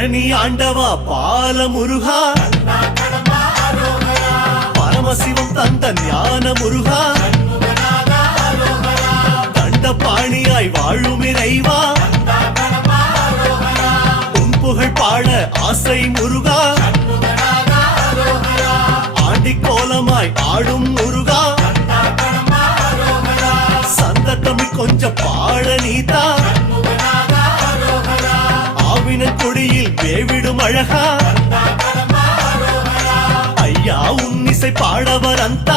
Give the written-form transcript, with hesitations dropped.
பழனி ஆண்டவா பால முருகா பரமசிவம் தந்த ஞான முருகா தண்டபாணியாய் வாழும் இறைவா உன் புகழ் பாட ஆசை முருகா ஆண்டி கோலமாய் ஆடும் முருகா சந்த தமிழ் கொஞ்சம் பாட நீதா ஆவினன் கொடியில் வேவிடும் அழகா ஐயா உன்னிசை பாடவர் அந்த